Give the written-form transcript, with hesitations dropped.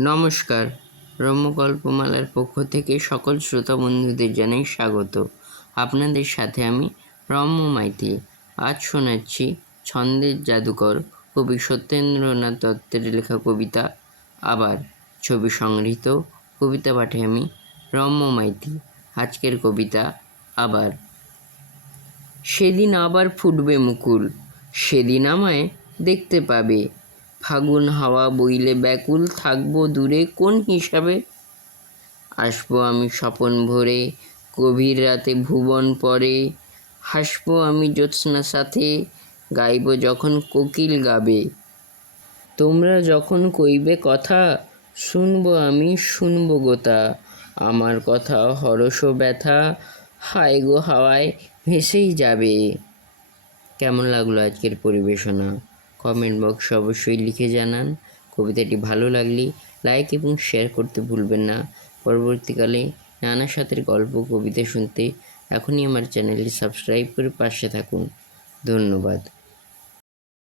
নমস্কার, রম্যকল্পমালার পক্ষ থেকে সকল শ্রোতা বন্ধুদের জানাই স্বাগত। আপনাদের সাথে আমি রম্য মাইতি। আজ শোনাচ্ছি ছন্দের জাদুকর কবি সত্যেন্দ্রনাথ দত্তের লেখা কবিতা আবার। ছবি সংগৃহীত। কবিতা পাঠে আমি রম্য মাইতি। আজকের কবিতা আবার। সেদিন আবার ফুটবে মুকুল, সেদিন আমায় দেখতে পাবে। ফাগুন হাওয়া বইলে ব্যাকুল থাকবো দূরে কোন হিসাবে। আসবো আমি স্বপন ভরে, গভীর রাতে ভুবন পরে। হাসবো আমি জ্যোৎস্নার সাথে, গাইব যখন কোকিল গাবে। তোমরা যখন কইবে কথা, শুনবো আমি শুনবো গোতা। আমার কথা হরষ ব্যথা, হায় গো হাওয়ায় ভেসেই যাবে। কেমন লাগলো আজকের পরিবেশনা? কমেন্ট বক্সে অবশ্যই লিখে জানান। কবিতাটি ভালো লাগলে লাইক এবং শেয়ার করতে ভুলবেন না। পরবর্তীকালে নানা সাথের গল্প কবিতা শুনতে এখনই আমার চ্যানেলটি সাবস্ক্রাইব করে পাশে থাকুন। ধন্যবাদ।